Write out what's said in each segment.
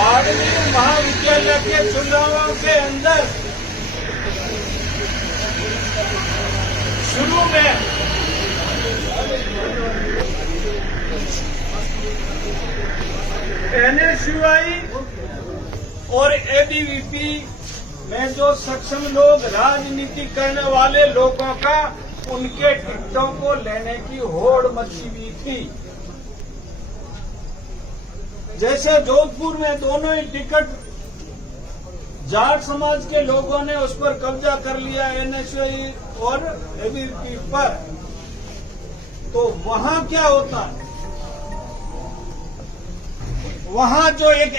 बाड़मेर महाविद्यालय के चुनावों के अंदर शुरू में NSUI और ABVP में जो सक्षम लोग राजनीति करने वाले लोगों का उनके टिकटों को लेने की होड़ मची हुई थी। जैसे जोधपुर में दोनों ही टिकट जाट समाज के लोगों ने उस पर कब्जा कर लिया NSUI और ABVP पर, तो वहां क्या होता है, वहां जो एक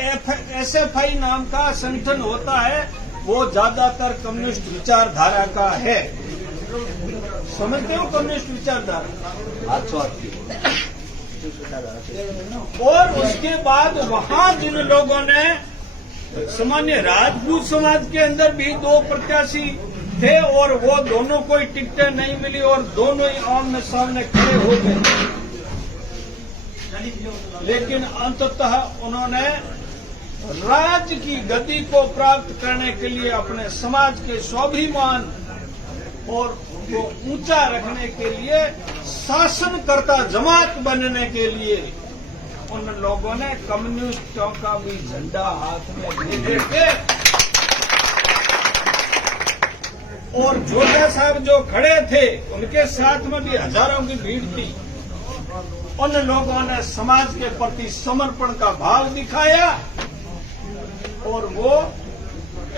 SFI नाम का संगठन होता है वो ज्यादातर कम्युनिस्ट विचारधारा का है। समझते हो कम्युनिस्ट विचारधारा? और उसके बाद वहां जिन लोगों ने सामान्य राजपूत समाज के अंदर भी दो प्रत्याशी थे और वो दोनों को टिकटें नहीं मिली और दोनों ही आमने सामने खड़े हो गए, लेकिन अंततः उन्होंने राज्य की गद्दी को प्राप्त करने के लिए अपने समाज के स्वाभिमान और को ऊंचा रखने के लिए शासनकर्ता जमात बनने के लिए उन लोगों ने कम्युनिस्टों का भी झंडा हाथ में ले के और जोधा साहब जो खड़े थे उनके साथ में भी हजारों की भीड़ थी। उन लोगों ने समाज के प्रति समर्पण का भाव दिखाया और वो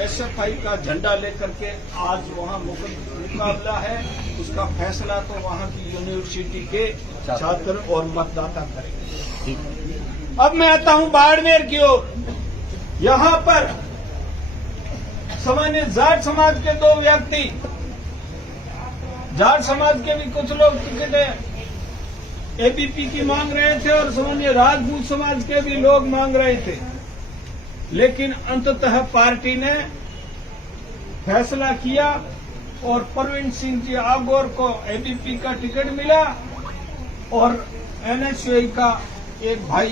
SFI का झंडा लेकर के आज वहां मुकाबला है। उसका फैसला तो वहां की यूनिवर्सिटी के छात्र और मतदाता करेंगे। अब मैं आता हूं बाड़मेर की ओर। यहां पर सामान्य जाट समाज के दो व्यक्ति, जाट समाज के भी कुछ लोग टिकट ABVP की मांग रहे थे और सामान्य राजपूत समाज के भी लोग मांग रहे थे, लेकिन अंततः पार्टी ने फैसला किया और प्रवीण सिंह जी आगोर को ABVP का टिकट मिला और NSUI का एक भाई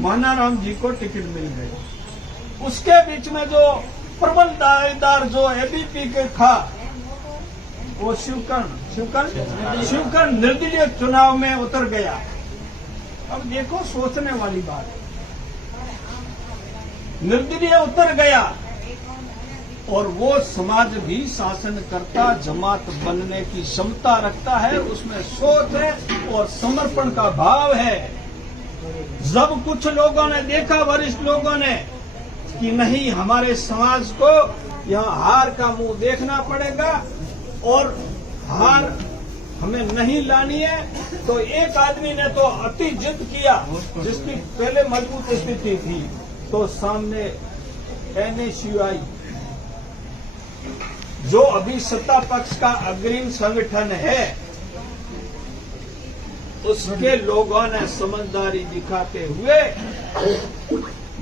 मानाराम जी को टिकट मिल गए। उसके बीच में जो प्रबल दावेदार जो ABVP के था वो शिवकर्ण निर्दलीय चुनाव में उतर गया। अब देखो सोचने वाली बात, निर्दलीय उतर गया और वो समाज भी शासनकर्ता जमात बनने की क्षमता रखता है, उसमें सोच है और समर्पण का भाव है। जब कुछ लोगों ने देखा, वरिष्ठ लोगों ने, कि नहीं हमारे समाज को यहाँ हार का मुंह देखना पड़ेगा और हार हमें नहीं लानी है, तो एक आदमी ने तो अति जिद किया जिसकी पहले मजबूत स्थिति थी, तो सामने NSUI जो अभी सत्ता पक्ष का अग्रिम संगठन है, उसके लोगों ने समझदारी दिखाते हुए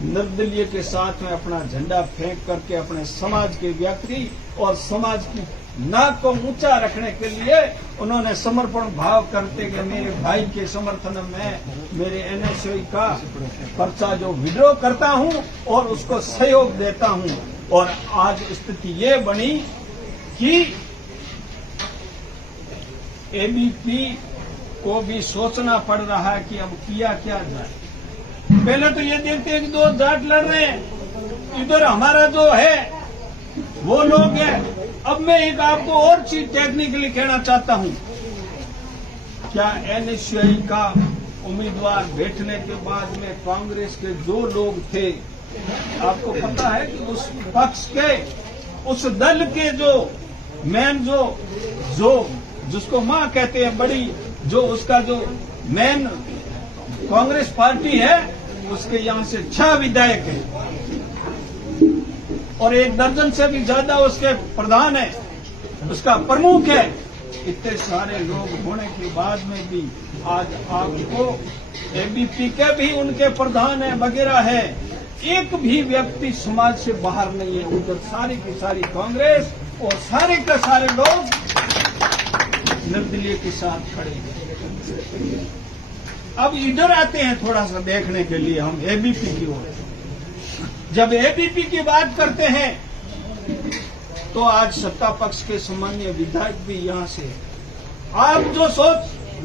निर्दलीय के साथ में अपना झंडा फेंक करके अपने समाज के व्यक्ति और समाज की नाक को ऊंचा रखने के लिए उन्होंने समर्पण भाव करते कि मेरे भाई के समर्थन में मेरे NSUI का पर्चा जो विड्रॉ करता हूं और उसको सहयोग देता हूं। और आज स्थिति ये बनी कि ABVP को भी सोचना पड़ रहा है कि अब किया क्या जाए। पहले तो ये देखते हैं कि दो जाट लड़ रहे हैं, इधर हमारा जो है वो लोग हैं। अब मैं एक आपको और चीज टेक्निकली कहना चाहता हूं, क्या NSUI का उम्मीदवार बैठने के बाद में कांग्रेस के जो लोग थे, आपको पता है कि उस पक्ष के उस दल के जो मेन जो जिसको मां कहते हैं बड़ी, जो उसका जो मेन कांग्रेस पार्टी है, उसके यहां से 6 विधायक हैं और 1 दर्जन से भी ज्यादा उसके प्रधान है, उसका प्रमुख है। इतने सारे लोग होने के बाद में भी आज आपको ABVP के भी उनके प्रधान है वगैरह है, एक भी व्यक्ति समाज से बाहर नहीं है। उधर सारी की सारी कांग्रेस और सारे के सारे लोग निर्दलीय के साथ खड़े हैं। अब इधर आते हैं थोड़ा सा देखने के लिए हम एबीपी की ओर। जब एबीपी की बात करते हैं तो आज सत्ता पक्ष के सामान्य विधायक भी यहां से, आप जो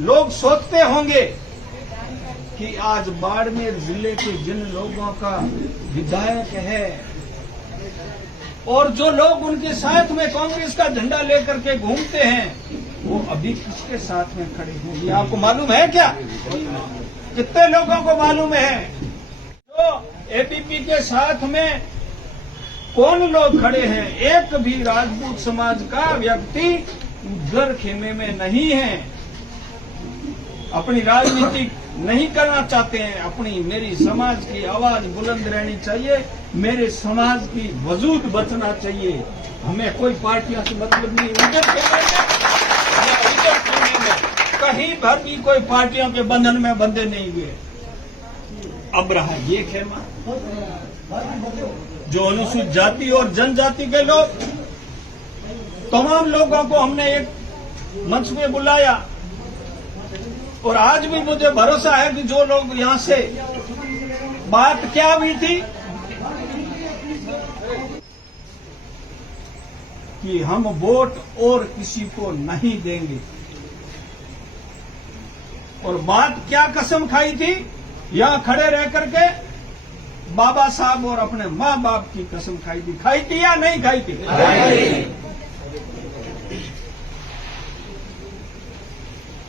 लोग सोचते होंगे कि आज बाड़मेर जिले के जिन लोगों का विधायक है और जो लोग उनके साथ में कांग्रेस का झंडा लेकर के घूमते हैं, वो अभी किसके साथ में खड़े हैं ये आपको मालूम है क्या? कितने लोगों को मालूम है? तो एबीपी के साथ में कौन लोग खड़े हैं? एक भी राजपूत समाज का व्यक्ति उधर खेमे में नहीं है, अपनी राजनीति नहीं करना चाहते हैं। अपनी मेरी समाज की आवाज बुलंद रहनी चाहिए, मेरे समाज की वजूद बचना चाहिए। हमें कोई पार्टियों से मतलब नहीं, उधर खेमे में या उधर खेमे में कहीं भर भी कोई पार्टियों के बंधन में बंधे नहीं हुए। अब रहा ये खेमा जो अनुसूचित जाति और जनजाति के लोग, तमाम लोगों को हमने एक मंच में बुलाया और आज भी मुझे भरोसा है कि जो लोग यहां से बात क्या हुई थी कि हम वोट और किसी को नहीं देंगे, और बात क्या कसम खाई थी यहां खड़े रह करके, बाबा साहब और अपने माँ बाप की कसम खाई थी या नहीं खाई थी?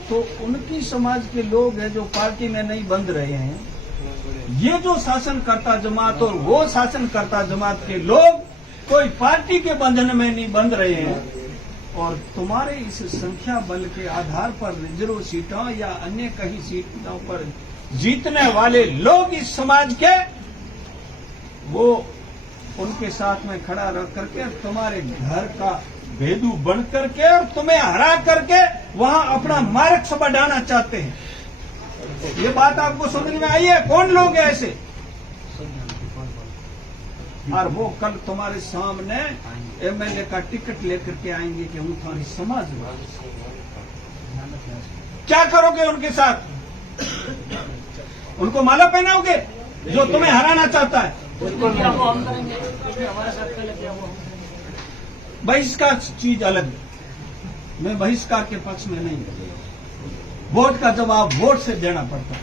तो उनकी समाज के लोग हैं जो पार्टी में नहीं बंध रहे हैं, ये जो शासनकर्ता जमात और वो शासनकर्ता जमात के लोग कोई पार्टी के बंधन में नहीं बंध रहे हैं, और तुम्हारे इस संख्या बल के आधार पर रिजर्व सीटों या अन्य कई सीटों पर जीतने वाले लोग इस समाज के, वो उनके साथ में खड़ा रह करके तुम्हारे घर का भेदू बन करके और तुम्हें हरा करके वहां अपना मार्क्स बढ़ाना चाहते हैं। ये बात आपको समझ में आई है? कौन लोग हैं ऐसे? और वो कल तुम्हारे सामने एमएलए का टिकट लेकर के आएंगे कि हम तुम्हारी समाज में, क्या करोगे उनके साथ? उनको माला पहनाओगे जो तुम्हें हराना चाहता है? बहिष्कार चीज अलग है, मैं बहिष्कार के पक्ष में नहीं हूं। वोट का जवाब वोट से देना पड़ता है।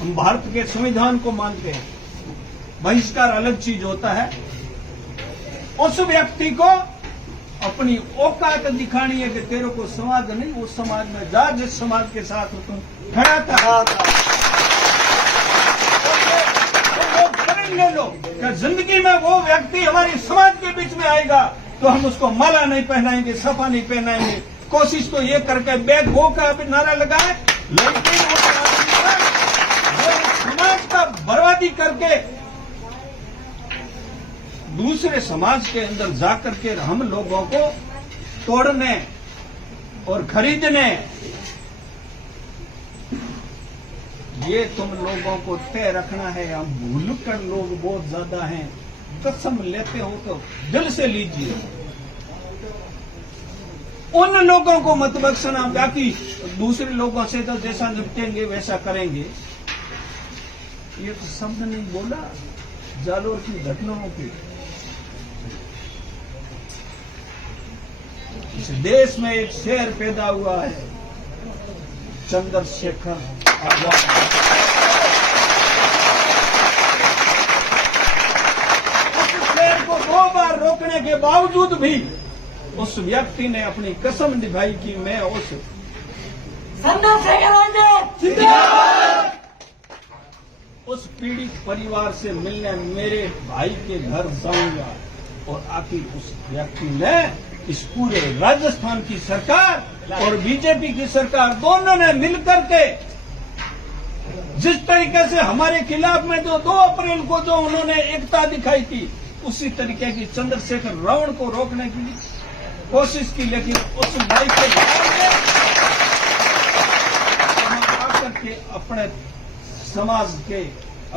हम भारत के संविधान को मानते हैं। बहिष्कार अलग चीज होता है। उस व्यक्ति को अपनी औकात दिखानी है कि तेरे को समाज नहीं, उस समाज में जा जिस समाज के साथ तुम खड़ा था। ले लो कि जिंदगी में वो व्यक्ति हमारी समाज के बीच में आएगा तो हम उसको माला नहीं पहनाएंगे, सफा नहीं पहनाएंगे। कोशिश तो ये करके बैग हो का भी नारा लगाए, लेकिन वो समाज का बर्बादी करके दूसरे समाज के अंदर जाकर के हम लोगों को तोड़ने और खरीदने, ये तुम लोगों को तय रखना है। हम भूलकर लोग बहुत ज्यादा हैं, कसम लेते हो तो दिल से लीजिए। उन लोगों को मत बख्शना, बाकी दूसरे लोगों से तो जैसा निपटेंगे वैसा करेंगे। ये तो शब्द नहीं बोला जालोर की घटनाओं की। इस देश में एक शेर पैदा हुआ है, चंद्रशेखर आजाद। उस शेर को 2 बार रोकने के बावजूद भी उस व्यक्ति ने अपनी कसम निभाई कि मैं उस पीड़ित परिवार से मिलने मेरे भाई के घर जाऊंगा। और आखिर उस व्यक्ति ने इस पूरे राजस्थान की सरकार और बीजेपी की सरकार दोनों ने मिलकर के जिस तरीके से हमारे खिलाफ में जो 2 अप्रैल को जो उन्होंने एकता दिखाई थी, उसी तरीके की चंद्रशेखर रावण को रोकने की कोशिश की। लेकिन उस भाई के आकर के अपने समाज के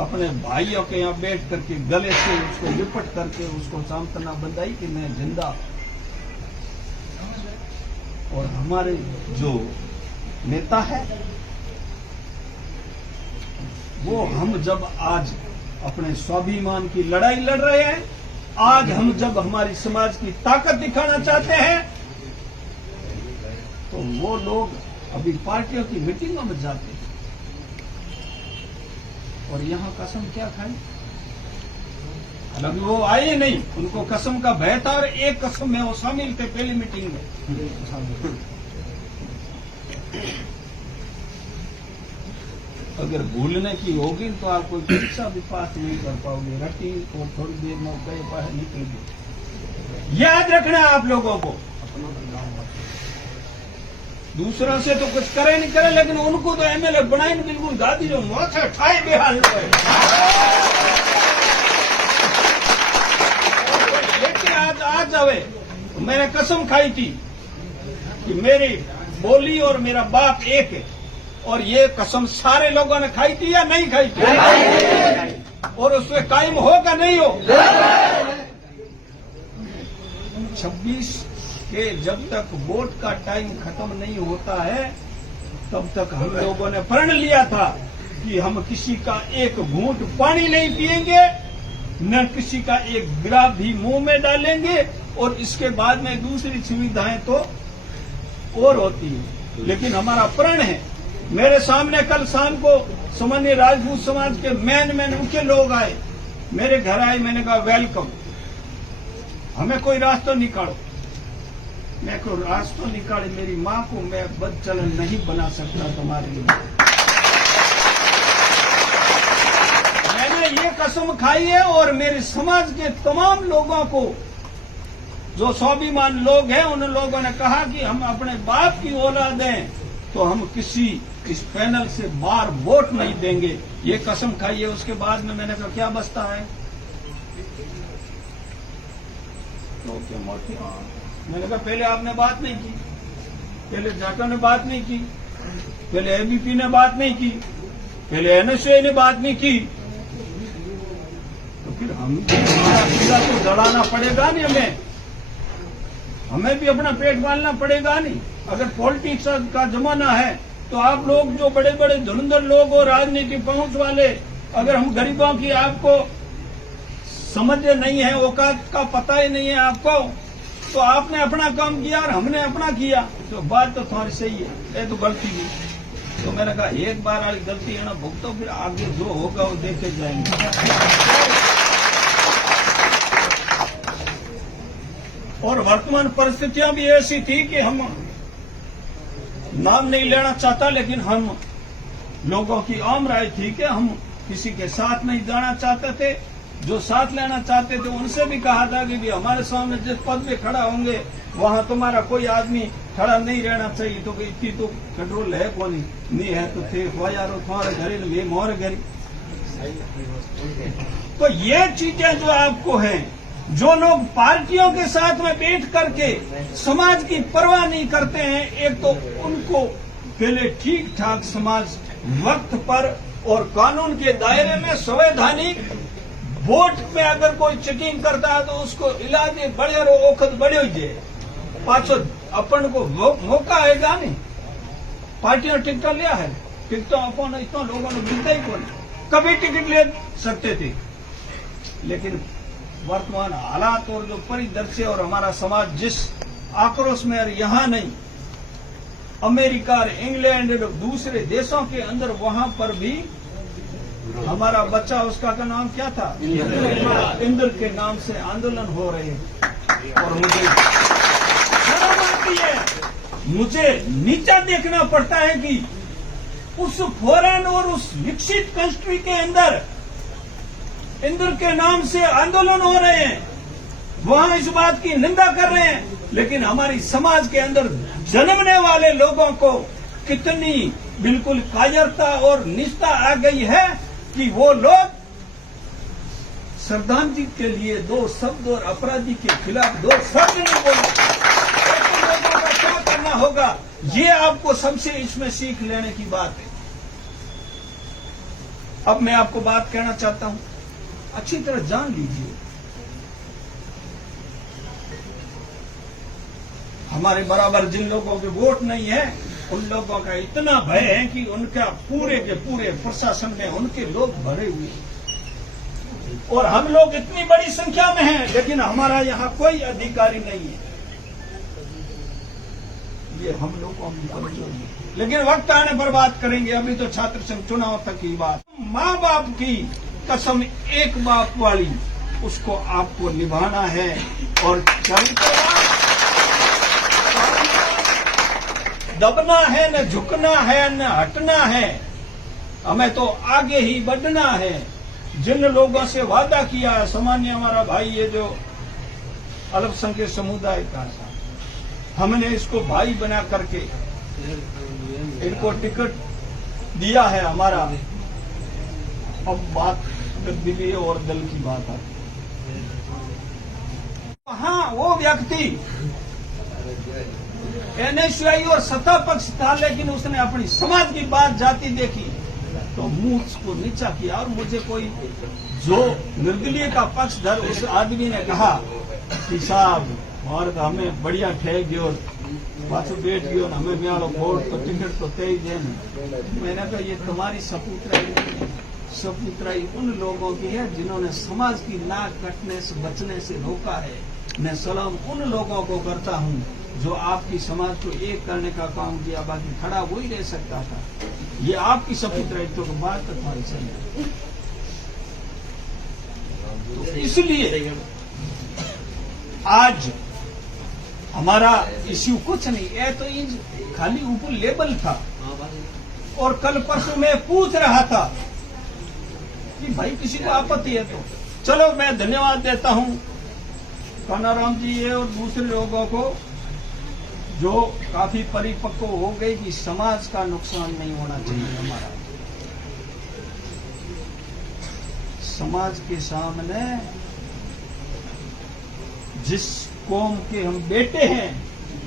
अपने भाइयों के यहाँ बैठ करके गले से उसको लिपट करके उसको सांत्वना बंधाई कि मैं जिंदा। और हमारे जो नेता है वो हम जब आज अपने स्वाभिमान की लड़ाई लड़ रहे हैं, आज हम जब हमारी समाज की ताकत दिखाना चाहते हैं, तो वो लोग अभी पार्टियों की मीटिंगों में जाते हैं और यहाँ कसम क्या खाई। अभी वो आए नहीं, उनको कसम का भय था और एक कसम में वो शामिल थे पहली मीटिंग में। अगर भूलने की होगी तो आप कोई परीक्षा भी पास नहीं कर पाओगे, रटी और थोड़ी देर में गए बाहर निकल गए। याद रखना आप लोगों को, दूसरों से तो कुछ करे नहीं करे, लेकिन उनको तो एमएलए बनाए बिल्कुल दादी जो माथे ठाए बेहाल है। लेकिन आज आवे मैंने कसम खाई थी कि मेरी बोली और मेरा बाप एक है, और ये कसम सारे लोगों ने खाई थी या नहीं खाई थी, और उसमें कायम होगा नहीं हो। 26 के जब तक वोट का टाइम खत्म नहीं होता है, तब तक हम लोगों ने प्रण लिया था कि हम किसी का एक घूंट पानी नहीं पिएंगे, न किसी का एक गिलास भी मुंह में डालेंगे, और इसके बाद में दूसरी सुविधाएं तो और होती है। लेकिन हमारा प्रण है। मेरे सामने कल शाम को सामान्य राजपूत समाज के मैन मुख्य लोग आए, मेरे घर आए, मैंने कहा वेलकम, हमें कोई रास्ता निकालो। मैं को रास्ता निकाले, मेरी माँ को मैं बदचलन नहीं बना सकता तुम्हारे लिए। मैंने ये कसम खाई है, और मेरे समाज के तमाम लोगों को, जो स्वाभिमान लोग हैं, उन लोगों ने कहा कि हम अपने बाप की औलाद हैं, तो हम किसी इस पैनल से बार वोट नहीं देंगे। ये कसम खाई है। उसके बाद में मैंने कहा क्या बचता है, तो क्या मोटी। मैंने कहा पहले आपने बात नहीं की, पहले जाटो ने बात नहीं की, पहले एबीपी ने बात नहीं की, पहले एनएसए ने बात नहीं की, तो फिर हम पीड़ा तो जलाना पड़ेगा नहीं, हमें भी अपना पेट पालना पड़ेगा नहीं। अगर पॉलिटिक्स का जमाना है तो आप लोग जो बड़े बड़े धुरंधर लोग और राजनीतिक पहुंच वाले, अगर हम गरीबों की आपको समझ नहीं है, औकात का पता ही नहीं है आपको, तो आपने अपना काम किया और हमने अपना किया, तो बात तो थोड़ी सही है, ये तो गलती की। तो मैंने कहा एक बार वाली गलती है ना भुगतो, फिर आगे जो होगा वो देखे जाएंगे। और वर्तमान परिस्थितियां भी ऐसी थी कि हम नाम नहीं लेना चाहता, लेकिन हम लोगों की आम राय थी कि हम किसी के साथ नहीं जाना चाहते थे। जो साथ लेना चाहते थे उनसे भी कहा था कि भी हमारे सामने जिस पद पे खड़ा होंगे वहां तुम्हारा कोई आदमी खड़ा नहीं रहना चाहिए। तो इतनी तो कंट्रोल है कौन नहीं है, तो थे यारो तुम्हारे घरे वे मोहरे घरी। तो ये चीजें जो आपको हैं, जो लोग पार्टियों के साथ में बैठ करके समाज की परवाह नहीं करते हैं, एक तो उनको पहले ठीक ठाक समाज वक्त पर और कानून के दायरे में संवैधानिक वोट में अगर कोई चेकिंग करता है तो उसको इलाज बढ़िया ओखत बढ़िया जाए, पाछो अपन को मौका आएगा नहीं। पार्टियों टिकट लिया है, टिकट अपन इतना लोगों ने मिलता ही कौन, कभी टिकट ले सकते थे। लेकिन वर्तमान हालात और जो परिदृश्य और हमारा समाज जिस आक्रोश में, और यहाँ नहीं, अमेरिका और इंग्लैंड और दूसरे देशों के अंदर, वहां पर भी हमारा बच्चा, उसका का नाम क्या था, इंद्र के नाम से आंदोलन हो रहे हैं। और मुझे शर्म आती है, मुझे नीचा देखना पड़ता है कि उस फॉरेन और उस विकसित कंट्री के अंदर इंद्र के नाम से आंदोलन हो रहे हैं, वहां इस बात की निंदा कर रहे हैं, लेकिन हमारी समाज के अंदर जन्मने वाले लोगों को कितनी बिल्कुल कायरता और निष्ठा आ गई है कि वो लोग श्रद्धांजलि के लिए 2 शब्द और अपराधी के खिलाफ 2 शब्द नहीं बोले। ऐसे लोगों का क्या करना होगा, ये आपको सबसे इसमें सीख लेने की बात है। अब मैं आपको बात कहना चाहता हूं, अच्छी तरह जान लीजिए, हमारे बराबर जिन लोगों के वोट नहीं है उन लोगों का इतना भय है कि उनका पूरे के पूरे प्रशासन में उनके लोग भरे हुए हैं। और हम लोग इतनी बड़ी संख्या में हैं, लेकिन हमारा यहाँ कोई अधिकारी नहीं है। ये हम लोगों की कमजोरी है, लेकिन वक्त आने पर बात करेंगे। अभी तो छात्र संघ चुनाव तक की बात। माँ बाप की कसम एक बाप वाली, उसको आपको निभाना है और चलते दबना है, न झुकना है, न हटना है। हमें तो आगे ही बढ़ना है। जिन लोगों से वादा किया है, सामान्य हमारा भाई ये जो अल्पसंख्यक समुदाय का था, हमने इसको भाई बना करके इनको टिकट दिया है हमारा। अब बात दिली और दल की बात आती। हाँ, वो व्यक्ति एनएसयूआई और सत्ता पक्ष था, लेकिन उसने अपनी समाज की बात जाति देखी तो मुंह को नीचा किया। और मुझे कोई जो निर्दलीय का पक्षधर, उस आदमी ने कहा कि साहब और हमें बढ़िया ठहर गयो, पाछो बैठ गयो, हमें म्यालो वोट तो टिकट तो तय दे। मैंने कहा ये तुम्हारी सपूत्राई नहीं है, सपूत्राई उन लोगों की है जिन्होंने समाज की नाक कटने से बचने से रोका है। मैं सलाम उन लोगों को करता हूँ जो आपकी समाज को एक करने का काम किया, बाकी खड़ा वो ही रह सकता था। ये आपकी सपूत्राई तो बात तो तुम्हारी सही। तो इसलिए आज हमारा इश्यू कुछ नहीं है, तो खाली ऊपर लेबल था। और कल परसों में पूछ रहा था कि भाई किसी को आपत्ति है तो चलो, मैं धन्यवाद देता हूं कानाराम जी ये और दूसरे लोगों को जो काफी परिपक्व हो गए कि समाज का नुकसान नहीं होना चाहिए। हमारा समाज के सामने जिस कौम के हम बेटे हैं,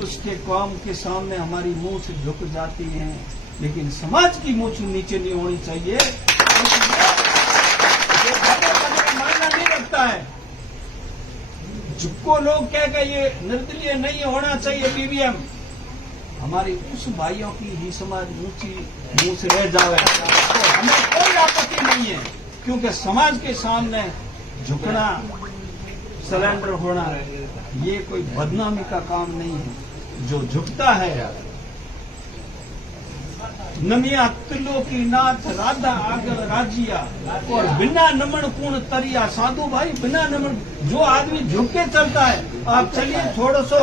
उसके कौम के सामने हमारी मूंछ झुक जाती है, लेकिन समाज की मूंछ नीचे नहीं होनी चाहिए। ये मानना नहीं रखता है। जिसको लोग कह गए ये निर्दलीय नहीं होना चाहिए बीबीएम, हमारी उस भाइयों की ही समाज ऊंची मुंह से रह जावे तो हमें कोई आपत्ति नहीं है, क्योंकि समाज के सामने झुकना, सरेंडर होना ये कोई बदनामी का काम नहीं है। जो झुकता है नमिया त्रिलोकी नाथ राधा आगर राजिया और बिना नमन पूर्ण तरिया। साधु भाई बिना नमन, जो आदमी झुक के चलता है, आप चलिए थोड़ा सो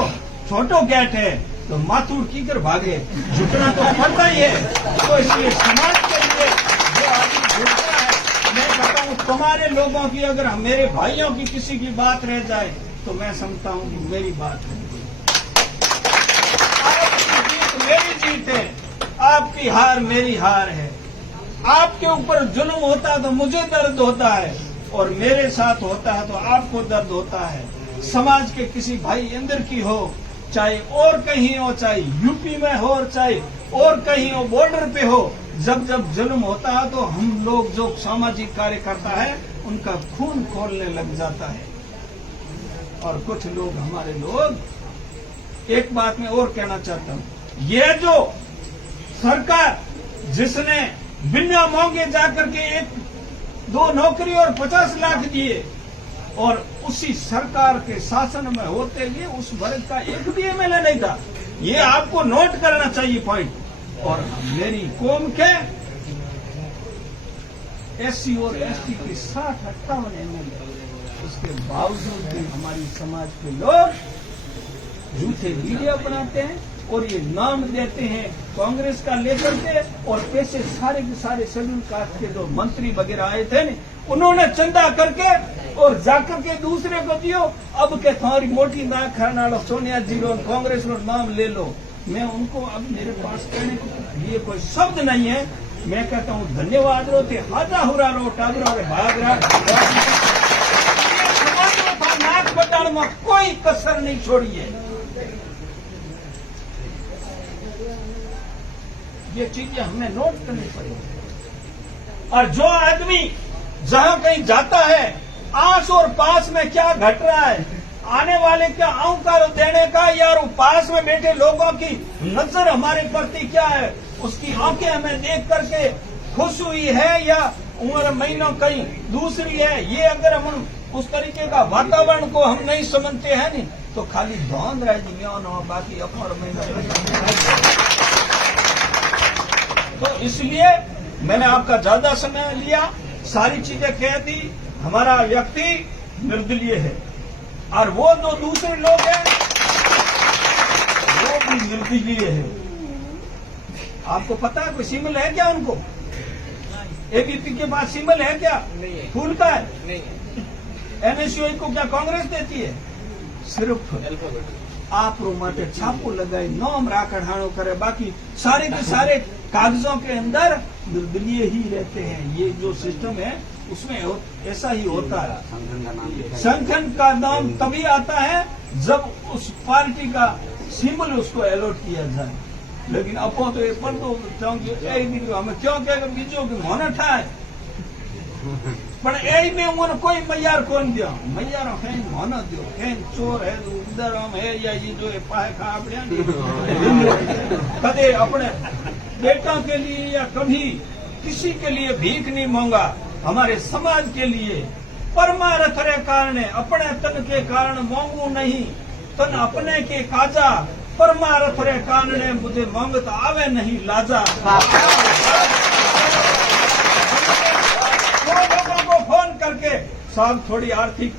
छोटो गेट है तो माथुर की कर भागे, झुकना तो पड़ता ही है। तो इसलिए समाज के लिए जो आदमी झुकता है, मैं कहता हूँ तुम्हारे लोगों की अगर मेरे भाइयों की किसी की बात रह जाए तो मैं समझता हूँ कि मेरी बात है। आपकी जीत मेरी जीत है, आपकी हार मेरी हार है। आपके ऊपर जुल्म होता है तो मुझे दर्द होता है, और मेरे साथ होता है तो आपको दर्द होता है। समाज के किसी भाई अंदर की हो, चाहे और कहीं हो, चाहे यूपी में हो और चाहे और कहीं हो, बॉर्डर पे हो, जब जब जुल्म होता है तो हम लोग जो सामाजिक कार्य करता है उनका खून खोलने लग जाता है। और कुछ लोग, हमारे लोग, एक बात मैं और कहना चाहता हूँ, ये जो सरकार जिसने बिना मांगे जाकर के 1-2 नौकरी और 50 लाख दिए, और उसी सरकार के शासन में होते हुए उस वर्ग का एक भी एमएलए नहीं था, ये आपको नोट करना चाहिए पॉइंट। और मेरी कौम के एससी और एसटी के 60-58 एमएलए, उसके बावजूद भी हमारी समाज के लोग झूठे वीडियो बनाते हैं और ये नाम देते हैं कांग्रेस का लेकर के, और पैसे सारे के सारे शेड्यूल कास्ट के जो मंत्री वगैरह आए थे न, उन्होंने चंदा करके और जाकर के दूसरे को दियो। अब के तुम्हारी मोटी नाक खाना लो सोनिया जी लो, कांग्रेस लो नाम ले लो। मैं उनको अब मेरे पास कहने के लिए कोई शब्द नहीं है। मैं कहता हूँ धन्यवाद रो थे, हाजा हुरा रो टाबरा भाग रहा, नाक बटाड़ में कोई कसर नहीं छोड़ी है। ये चीजें हमें नोट करनी पड़ेगी। और जो आदमी जहां कहीं जाता है, आस और पास में क्या घट रहा है, आने वाले क्या आंकार देने का, या पास में बैठे लोगों की नजर हमारे प्रति क्या है, उसकी आंखें हमें देख करके खुश हुई है या उम्र महीनों कहीं दूसरी है, ये अगर हम उस तरीके का वातावरण को हम नहीं समझते हैं नहीं तो खाली धौन रह जी हो, बाकी अपर महीना। तो इसलिए मैंने आपका ज्यादा समय लिया, सारी चीजें कह दी। हमारा व्यक्ति निर्दलीय है और वो जो दूसरे लोग हैं वो भी निर्दलीय है। आपको पता है कोई सिंबल है क्या उनको? एबीपी के पास सिंबल है क्या? फूल का है? एनएसयूआई को क्या कांग्रेस देती है? सिर्फ आप माटे छापो लगाई नोम राखड़ाणो करे, बाकी सारे के सारे कागजों के अंदर निर्दलीय ही रहते हैं। ये जो सिस्टम है उसमें ऐसा ही होता है। संगठन का नाम तभी आता है जब उस पार्टी का सिंबल उसको अलॉट किया जाए। लेकिन अपो तो ये पर तो हमें क्यों क्या बीजो की होना ठाए पण ए में उन्होंने कोई मैयार कौन दिया, मैयार खेन होना दियो, खेन चोर है उधर हम है या ये जो है पाए खा कदे अपने बेटों के लिए या कभी किसी के लिए भीख नहीं मांगा। हमारे समाज के लिए परमार्थ रे कारण अपने तन के कारण मांगू नहीं, तन अपने के काजा परमार्थ रे कारण मुझे मांगत आवे नहीं लाजा। लोगों को फोन करके साहब थोड़ी आर्थिक